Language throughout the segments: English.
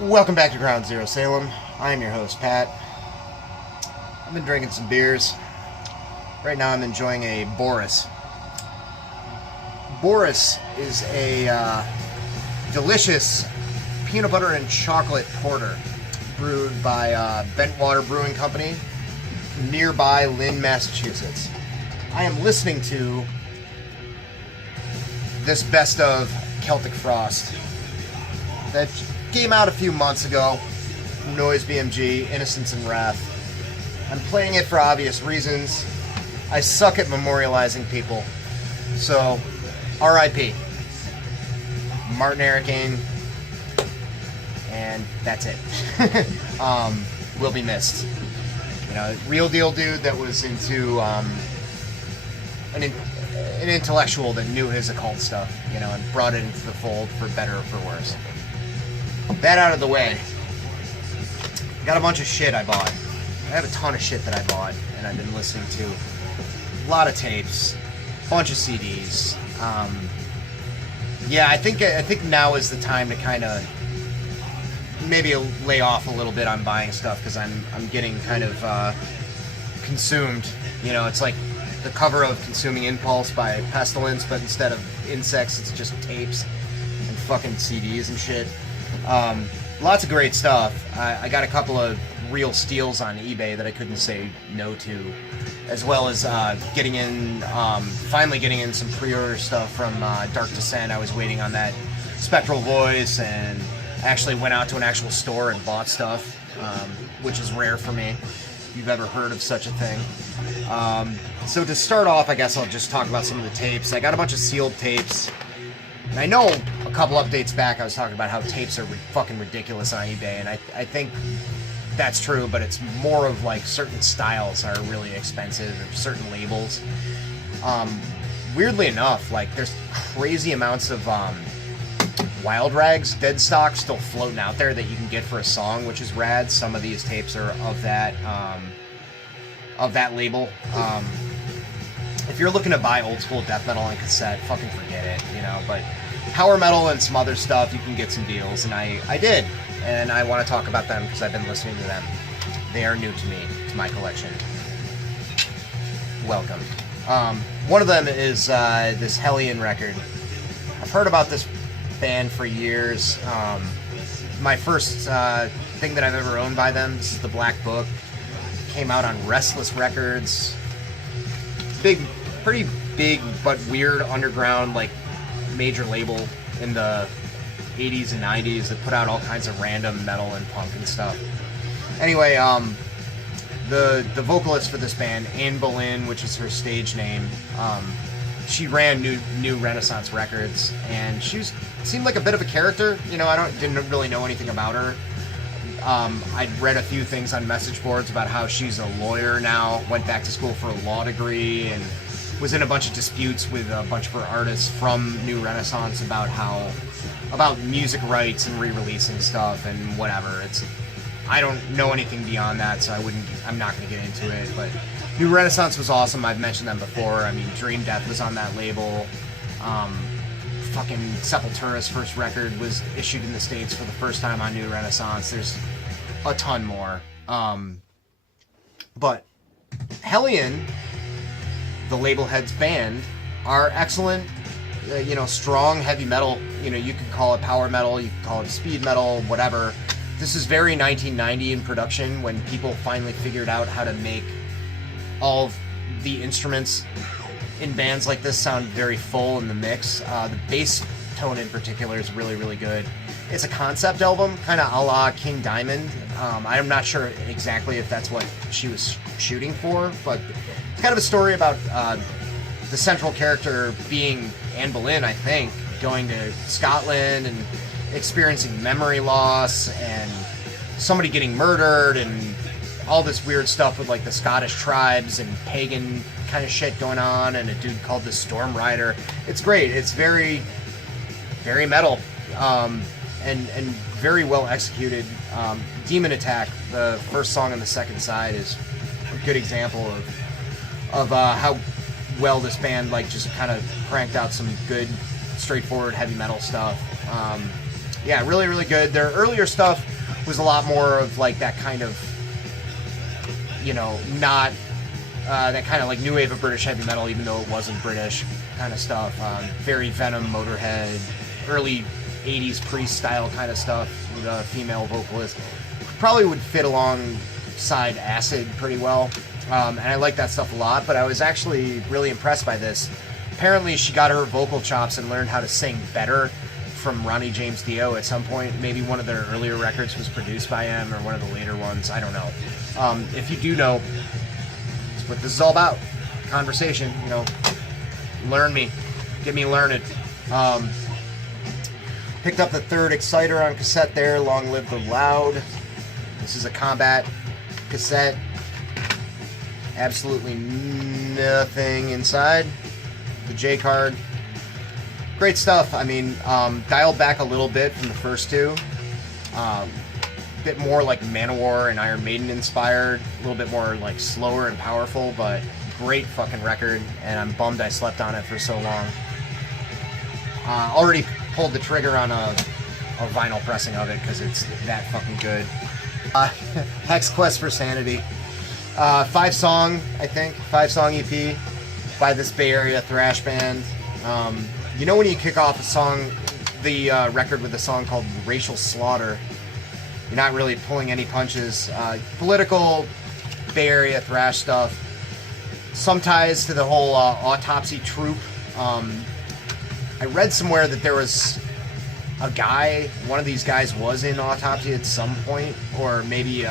Welcome back to Ground Zero Salem. I'm your host, Pat. I've been drinking some beers. Right now I'm enjoying a Boris. Boris is a delicious peanut butter and chocolate porter brewed by Bentwater Brewing Company, nearby Lynn, Massachusetts. I am listening to this best of Celtic Frost that came out a few months ago. Noise BMG, Innocence and Wrath. I'm playing it for obvious reasons. I suck at memorializing people. So, R.I.P. Martin Aricane. And that's it. Will be missed. You know, real deal dude that was into an intellectual that knew his occult stuff, you know, and brought it into the fold for better or for worse. That out of the way. Got a bunch of shit I bought. I have a ton of shit that I bought, and I've been listening to a lot of tapes, a bunch of CDs. Yeah, I think now is the time to kind of maybe lay off a little bit on buying stuff because I'm getting kind of consumed. You know, it's like the cover of Consuming Impulse by Pestilence, but instead of insects, it's just tapes and fucking CDs and shit. Lots of great stuff. I got a couple of real steals on eBay that I couldn't say no to, as well as finally getting in some pre-order stuff from Dark Descent. I was waiting on that Spectral Voice and actually went out to an actual store and bought stuff, which is rare for me, if you've ever heard of such a thing. So to start off, I guess I'll just talk about some of the tapes. I got a bunch of sealed tapes. And I know a couple updates back I was talking about how tapes are fucking ridiculous on eBay, and I think that's true, but it's more of like certain styles are really expensive, or certain labels. Weirdly enough, like there's crazy amounts of Wild Rags dead stock still floating out there that you can get for a song, which is rad. Some of these tapes are of that label. If you're looking to buy old school death metal on cassette, fucking forget it, you know, but power metal and some other stuff, you can get some deals, and I did, and I want to talk about them because I've been listening to them. They are new to me, to my collection. Welcome. One of them is this Hellion record. I've heard about this band for years. My first thing that I've ever owned by them, this is the Black Book. Came out on Restless Records. Pretty big but weird underground, like, major label in the 80s and 90s that put out all kinds of random metal and punk and stuff. Anyway, the vocalist for this band, Anne Boleyn, which is her stage name, she ran New Renaissance Records, and seemed like a bit of a character. You know, didn't really know anything about her. I'd read a few things on message boards about how she's a lawyer now, went back to school for a law degree, and was in a bunch of disputes with a bunch of her artists from New Renaissance about music rights and re-releasing stuff and whatever. I don't know anything beyond that, so I'm not going to get into it, but New Renaissance was awesome. I've mentioned them before. I mean, Dream Death was on that label. Fucking Sepultura's first record was issued in the States for the first time on New Renaissance. There's a ton more. But Hellion, the label head's band, are excellent, strong heavy metal. You know, you could call it power metal, you could call it speed metal, whatever. This is very 1990 in production, when people finally figured out how to make all of the instruments in bands like this sound very full in the mix. The bass tone in particular is really, really good. It's a concept album, kind of a la King Diamond. I'm not sure exactly if that's what she was shooting for, but it's kind of a story about the central character being Anne Boleyn, I think, going to Scotland and experiencing memory loss and somebody getting murdered and all this weird stuff with like the Scottish tribes and pagan kind of shit going on, and a dude called the Storm Rider. It's great. It's very, very metal, and very well executed. Demon Attack, the first song on the second side, is a good example of how well this band like just kind of cranked out some good, straightforward heavy metal stuff. Yeah, really, really good. Their earlier stuff was a lot more of like that kind of, you know, not that kind of like new wave of British heavy metal, even though it wasn't British kind of stuff. Very Venom, Motorhead, early 80s Priest style kind of stuff. The female vocalist probably would fit alongside Acid pretty well. And I like that stuff a lot, but I was actually really impressed by this. Apparently she got her vocal chops and learned how to sing better from Ronnie James Dio at some point. Maybe one of their earlier records was produced by him, or one of the later ones, I don't know. If you do know, that's what this is all about. Conversation, you know, learn me, get me learned. Picked up the third Exciter on cassette there, Long Live the Loud. This is a Combat cassette. Absolutely nothing inside. The J card. Great stuff. I mean, dialed back a little bit from the first two. Bit more like Manowar and Iron Maiden inspired. A little bit more like slower and powerful, but great fucking record. And I'm bummed I slept on it for so long. Already pulled the trigger on a vinyl pressing of it because it's that fucking good. Hex Quest for Sanity. 5-song, I think. 5-song EP by this Bay Area thrash band. You know when you kick off a song, the record with a song called Racial Slaughter, you're not really pulling any punches. Political Bay Area thrash stuff. Some ties to the whole Autopsy troupe. I read somewhere that there was a guy, one of these guys was in Autopsy at some point, or maybe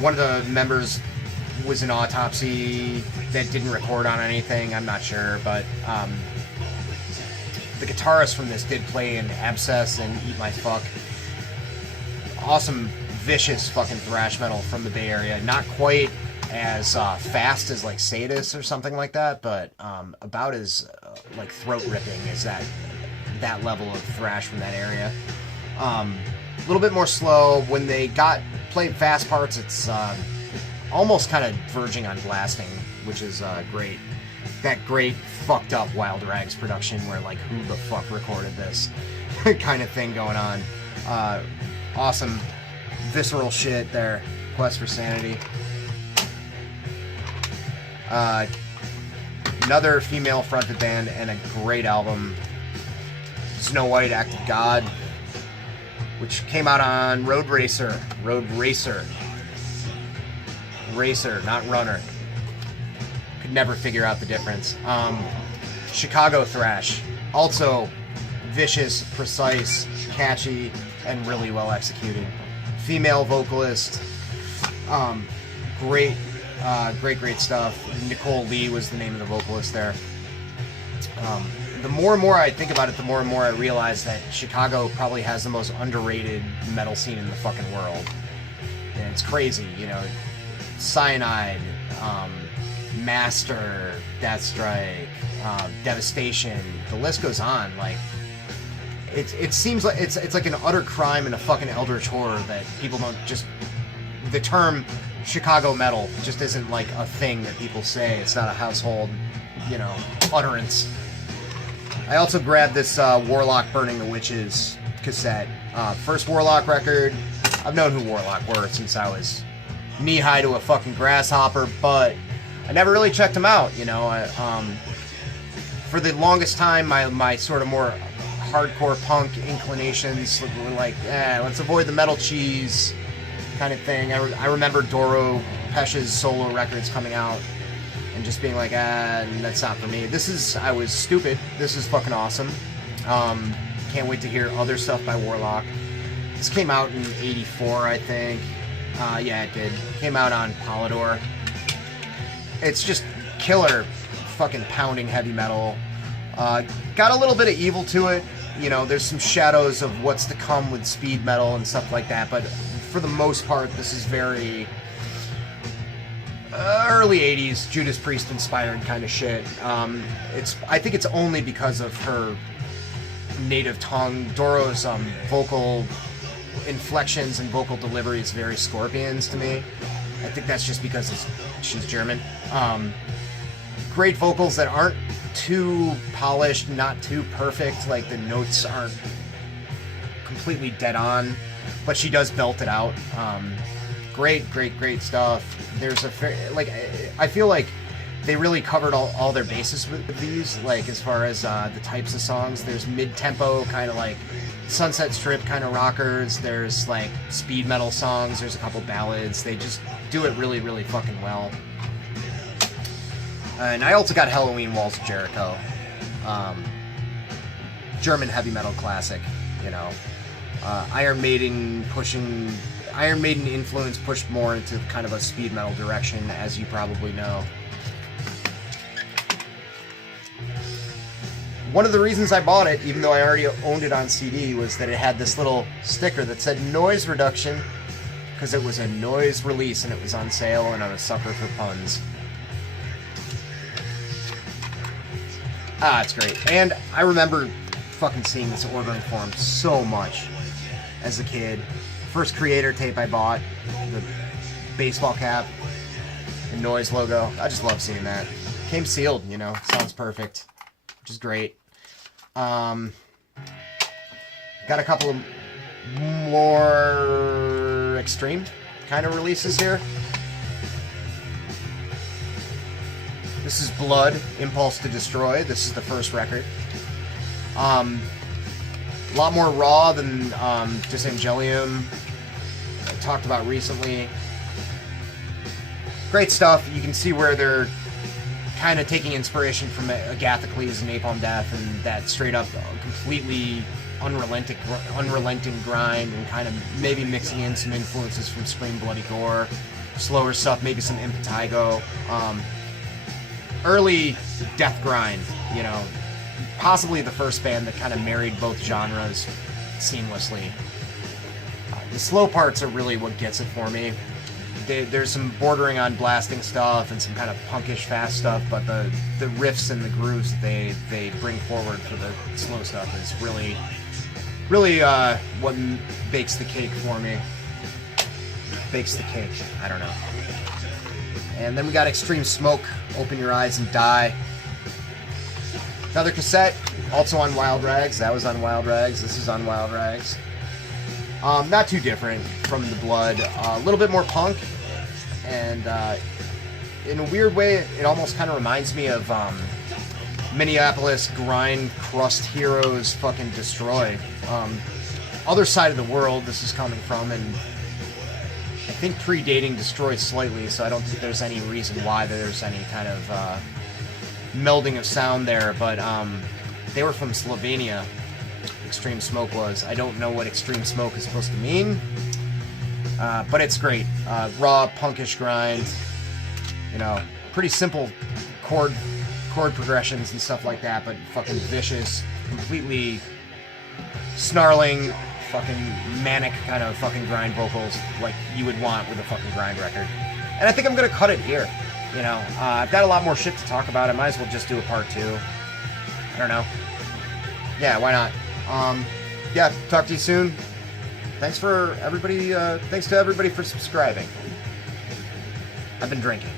one of the members was in Autopsy that didn't record on anything, I'm not sure, but the guitarist from this did play in Abscess and Eat My Fuck. Awesome, vicious fucking thrash metal from the Bay Area. Not quite as fast as like Sadist or something like that, but about as like throat ripping as that level of thrash from that area. A little bit more slow. When they played fast parts, it's almost kind of verging on blasting, which is great. That great fucked up Wild Rags production where like who the fuck recorded this kind of thing going on. Awesome visceral shit there. Quest for Sanity. Another female fronted band and a great album, Snow White Act of God, which came out on Road Racer, not Runner. Could never figure out the difference. Chicago thrash, also vicious, precise, catchy, and really well executed. Female vocalist, great stuff. Nicole Lee was the name of the vocalist there. The more and more I think about it, the more and more I realize that Chicago probably has the most underrated metal scene in the fucking world. And it's crazy, you know. Cyanide, Master, Deathstrike, Devastation, the list goes on. Like, it seems like it's like an utter crime and a fucking eldritch horror that people don't just... The term Chicago metal just isn't like a thing that people say. It's not a household, you know, utterance. I also grabbed this Warlock Burning the Witches cassette. First Warlock record. I've known who Warlock were since I was knee-high to a fucking grasshopper, but I never really checked them out, you know. For the longest time, my sort of more hardcore punk inclinations were like, let's avoid the metal cheese kind of thing. I remember Doro Pesch's solo records coming out and just being like, that's not for me. I was stupid. This is fucking awesome. Can't wait to hear other stuff by Warlock. This came out in '84, I think. Yeah, it did. Came out on Polydor. It's just killer fucking pounding heavy metal. Got a little bit of evil to it. You know, there's some shadows of what's to come with speed metal and stuff like that, but for the most part, this is very early 80s Judas Priest inspired kind of shit. I think it's only because of her native tongue. Doro's vocal inflections and vocal delivery is very Scorpions to me. I think that's just because she's German. Great vocals that aren't too polished, not too perfect. Like the notes aren't completely dead on, but she does belt it out. Great stuff. There's like, I feel like they really covered all their bases with these, like as far as the types of songs. There's mid-tempo, kind of like Sunset Strip kind of rockers. There's like speed metal songs. There's a couple ballads. They just do it really, really fucking well. And I also got Halloween Walls of Jericho. German heavy metal classic, you know. Iron Maiden influence pushed more into kind of a speed metal direction, as you probably know. One of the reasons I bought it, even though I already owned it on CD, was that it had this little sticker that said noise reduction, because it was a noise release and it was on sale, and I'm a sucker for puns. Ah, it's great. And I remember fucking seeing this ordering form so much as a kid. First Creator tape I bought, the baseball cap, the noise logo. I just love seeing that. Came sealed, you know, sounds perfect, which is great. Got a couple of more extreme kind of releases here. This is Blood, Impulse to Destroy. This is the first record. A lot more raw than just Angelium I talked about recently. Great stuff. You can see where they're kind of taking inspiration from Agathocles and Napalm Death, and that straight up completely unrelenting grind, and kind of maybe mixing in some influences from Scream Bloody Gore, slower stuff, maybe some Impetigo. Early death grind, you know, possibly the first band that kind of married both genres seamlessly. The slow parts are really what gets it for me. There's some bordering on blasting stuff and some kind of punkish fast stuff, but the riffs and the grooves that they bring forward for the slow stuff is really what bakes the cake for me. Bakes the cake, I don't know. And then we got Extreme Smoke, Open Your Eyes and Die. Another cassette, also on Wild Rags. That was on Wild Rags. This is on Wild Rags. Not too different from the Blood. A little bit more punk. And in a weird way, it almost kind of reminds me of Minneapolis grind crust heroes fucking Destroy. Other side of the world this is coming from, and I think predating Destroy slightly, so I don't think there's any reason why there's any kind of melding of sound there, but they were from Slovenia. Extreme Smoke was. I don't know what Extreme Smoke is supposed to mean, but it's great. Raw, punkish grind, you know, pretty simple chord progressions and stuff like that, but fucking vicious, completely snarling, fucking manic kind of fucking grind vocals like you would want with a fucking grind record. And I think I'm gonna cut it here. You know, I've got a lot more shit to talk about. I might as well just do a part 2. I don't know. Yeah, why not? Yeah, talk to you soon. Thanks to everybody for subscribing. I've been drinking.